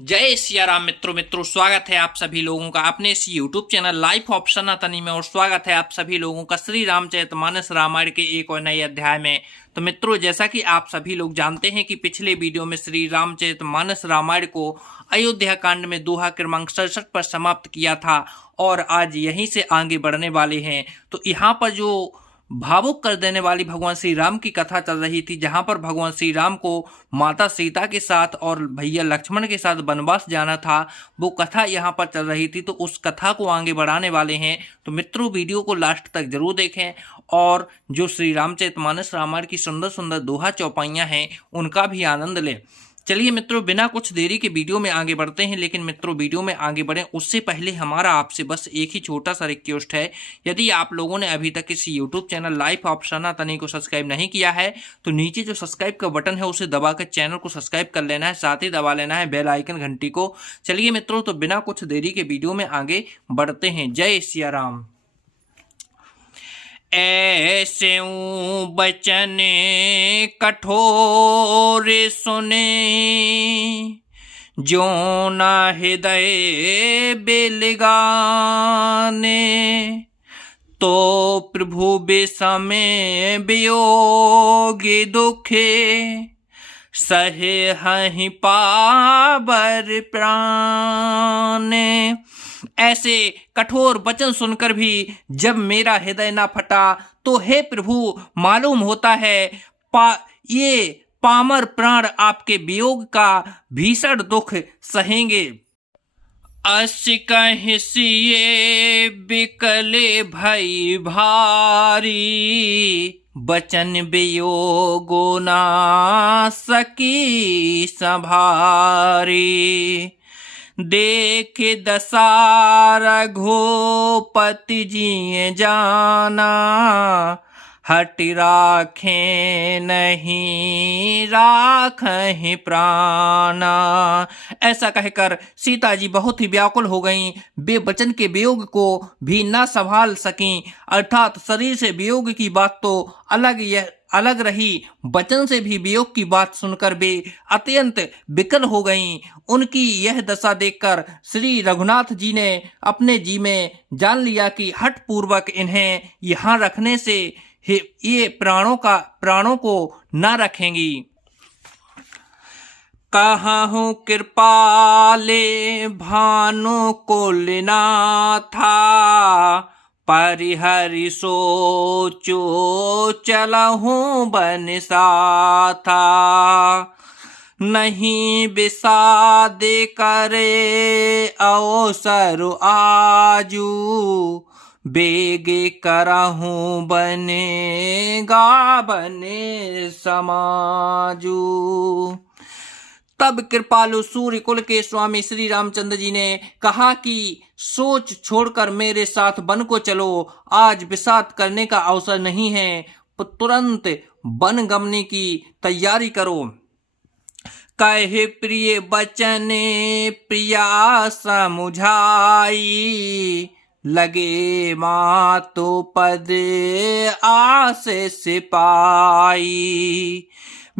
जय सिया राम मित्रों स्वागत है आप सभी लोगों का अपने इस YouTube चैनल लाइफ ऑफ सनातनी में। और स्वागत है आप सभी लोगों का श्री रामचरितमानस रामायण के एक और नए अध्याय में। तो मित्रों, जैसा कि आप सभी लोग जानते हैं कि पिछले वीडियो में श्री रामचरितमानस रामायण को अयोध्या कांड में दोहा क्रमांक 67 पर समाप्त किया था और आज यहीं से आगे बढ़ने वाले हैं। तो यहाँ पर जो भावुक कर देने वाली भगवान श्री राम की कथा चल रही थी, जहां पर भगवान श्री राम को माता सीता के साथ और भैया लक्ष्मण के साथ वनवास जाना था, वो कथा यहां पर चल रही थी। तो उस कथा को आगे बढ़ाने वाले हैं। तो मित्रों, वीडियो को लास्ट तक जरूर देखें और जो श्री रामचरितमानस रामायण की सुंदर सुंदर दोहा चौपाइयां हैं उनका भी आनंद लें। चलिए मित्रों, बिना कुछ देरी के वीडियो में आगे बढ़ते हैं। लेकिन मित्रों, वीडियो में आगे बढ़ें उससे पहले हमारा आपसे बस एक ही छोटा सा रिक्वेस्ट है। यदि आप लोगों ने अभी तक इस यूट्यूब चैनल लाइफ ऑफ सनातनी को सब्सक्राइब नहीं किया है तो नीचे जो सब्सक्राइब का बटन है उसे दबाकर चैनल को सब्सक्राइब कर लेना है, साथ ही दबा लेना है बेल आइकन घंटी को। चलिए मित्रों, तो बिना कुछ देरी के वीडियो में आगे बढ़ते हैं। जय सिया राम। ऐसे बचन कठोर सुने, जो ना हृदय बेलगाने, तो प्रभु बेसमय वियोगी दुखे, सहे हहि पावर प्राणे। ऐसे कठोर वचन सुनकर भी जब मेरा हृदय ना फटा तो हे प्रभु, मालूम होता है ये पामर प्राण आपके वियोग का भीषण दुख सहेंगे। अस कहि सिए बिकले भई भारी, बचन वियोगो ना सकी संभारी। देख दशा रघुपति जी जाना, हट राखें नहीं राखें प्राणा। ऐसा कहकर सीता जी बहुत ही व्याकुल हो गईं। बेवचन के वियोग को भी न संभाल सकीं, अर्थात शरीर से वियोग की बात तो अलग रही, वचन से भी वियोग की बात सुनकर वे अत्यंत विकल हो गईं। उनकी यह दशा देखकर श्री रघुनाथ जी ने अपने जी में जान लिया कि हठ पूर्वक इन्हें यहाँ रखने से ये प्राणों को न रखेंगी। कहूँ कृपाले भानु को लेना था, परिहरि सोचो चलहूँ बन साथा। नहीं विषाद करे अवसर आजू, बेगे करहूँ बनेगा बने समाजू। तब कृपालु सूर्य कुल के स्वामी श्री रामचंद्र जी ने कहा कि सोच छोड़कर मेरे साथ वन को चलो, आज विषाद करने का अवसर नहीं है, तुरंत वन गमने की तैयारी करो। कहे प्रिय बचन प्रिया समुझाई, लगे मातो पद आस सिपाई।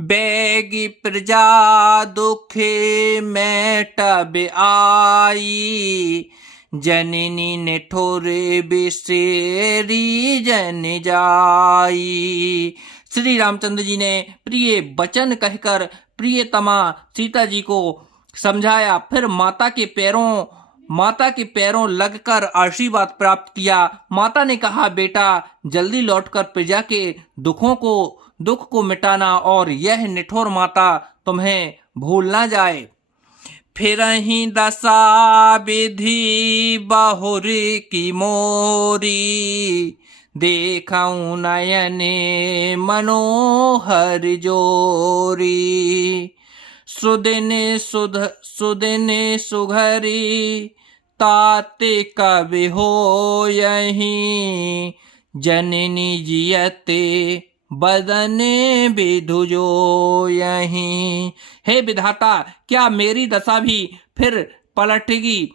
बैगी प्रजा दुखे मैटब आई, जननी ने ठोरे बिसेरी जन जाई। श्री रामचंद्र जी ने प्रिय वचन कहकर प्रियतमा सीता जी को समझाया, फिर माता के पैरों लगकर आशीर्वाद प्राप्त किया। माता ने कहा, बेटा जल्दी लौटकर प्रजा के दुख को मिटाना और यह निठोर माता तुम्हें भूल ना जाए। फिर ही दशा विधि बहुर की मोरी, देखऊं नयने मनोहर जोरी। सुदिन सुघरी ताते कवि हो यहीं, जननी जियते बदने विधुजो यहीं। हे विधाता, क्या मेरी दशा भी फिर पलटेगी?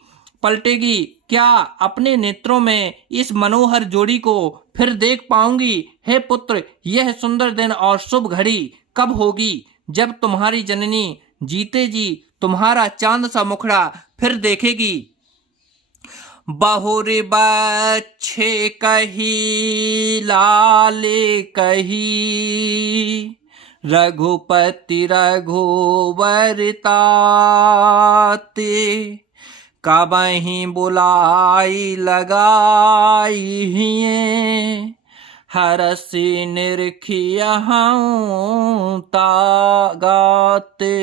क्या अपने नेत्रों में इस मनोहर जोड़ी को फिर देख पाऊंगी? हे पुत्र, यह सुंदर दिन और शुभ घड़ी कब होगी जब तुम्हारी जननी जीते जी तुम्हारा चांद सा मुखड़ा फिर देखेगी। बहुरी बच्छे कही लाले कही, रघुपति रघुवर ताते, कबहीं बुलाई लगाई हिये, हरसि निरखियहूँ तागाते।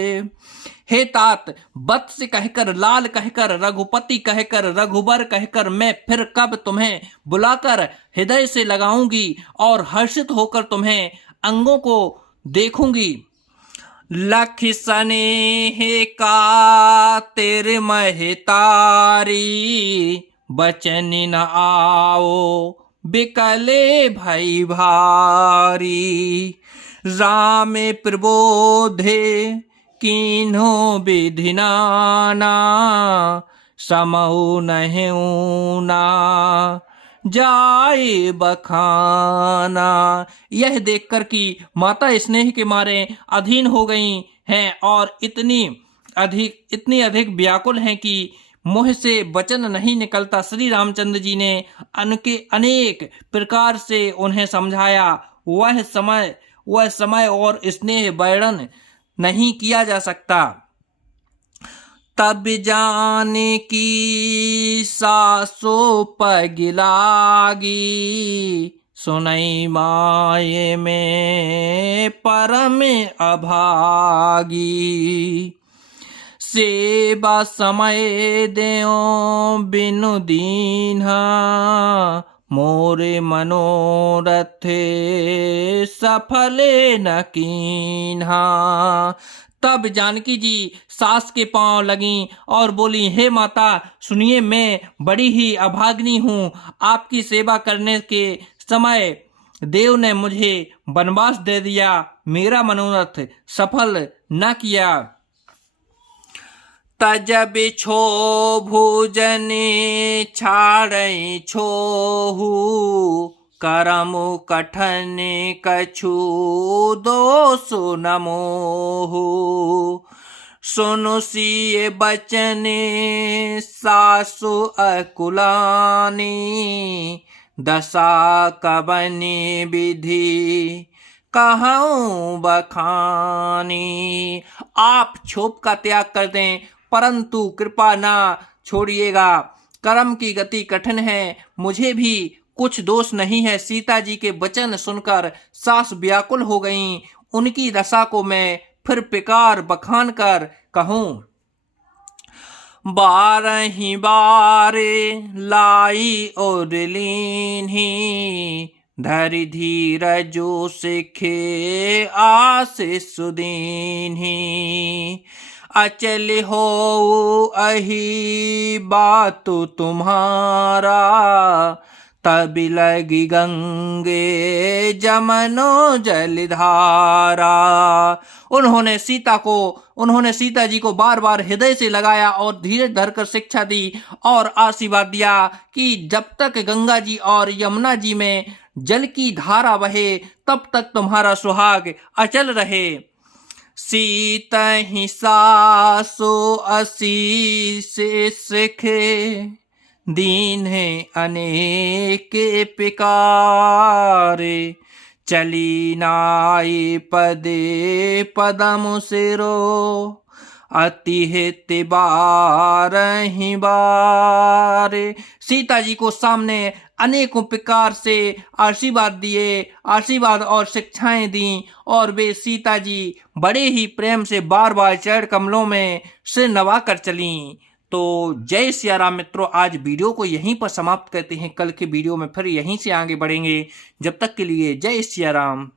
हे तात, वत्स कहकर, लाल कहकर, रघुपति कहकर, रघुबर कहकर मैं फिर कब तुम्हें बुलाकर हृदय से लगाऊंगी और हर्षित होकर तुम्हें अंगों को देखूंगी। लख स्नेह का तेरे महतारी, बचन न आओ बिकले भई भारी। राम प्रबोधे कीन्हो विधि नाना, समऊ नहिं ना जाए बखाना। यह देखकर कि माता स्नेह के मारे अधीन हो गई हैं और इतनी अधिक व्याकुल हैं कि मुँह से वचन नहीं निकलता, श्री रामचंद्र जी ने अनेक प्रकार से उन्हें समझाया। वह समय और स्नेह वर्णन नहीं किया जा सकता। तब जाने की सासो पगलागी, सुनई माये में परम अभागी। सेवा समय देओ बिनु दीन्हा, मोरे मनोरथ सफले न कीन्हा। तब जानकी जी सास के पांव लगीं और बोली, हे माता सुनिए, मैं बड़ी ही अभागिनी हूँ। आपकी सेवा करने के समय देव ने मुझे वनवास दे दिया, मेरा मनोरथ सफल न किया। तजब छो भोजन छाड़ै छोहू, करम कठन कछु दोष न मोहू। सुनु सिय बचन सासु अकुलानी, दशा कबनि विधि कहूँ बखानी। आप क्षोभ का त्याग कर दें, परंतु कृपा ना छोड़िएगा। कर्म की गति कठिन है, मुझे भी कुछ दोष नहीं है। सीता जी के वचन सुनकर सास व्याकुल हो गईं। उनकी दशा को मैं फिर पिकार बखान कर कहूँ। बारही बारे लाई और लीन्ही, धरि धीरजो सिखे आशीष सुदीन्ही। अचल हो अही बात तुम्हारा, तब लगी गंगे जमनो जलधारा। उन्होंने सीता जी को बार बार हृदय से लगाया और धीरे धरकर शिक्षा दी और आशीर्वाद दिया कि जब तक गंगा जी और यमुना जी में जल की धारा बहे तब तक तुम्हारा सुहाग अचल रहे। सीता ही सासो आशीष सिखे, दीन है अनेक पिकारे। चली नाई पदे पदम सिरो, अति हित बारहि बारे। सीता जी को सामने अनेकों प्रकार से आशीर्वाद और शिक्षाएं दी और वे सीता जी बड़े ही प्रेम से बार बार चरण कमलों में सिर नवा कर चलीं। तो जय सिया राम मित्रों, आज वीडियो को यहीं पर समाप्त करते हैं। कल के वीडियो में फिर यहीं से आगे बढ़ेंगे। जब तक के लिए जय सिया राम।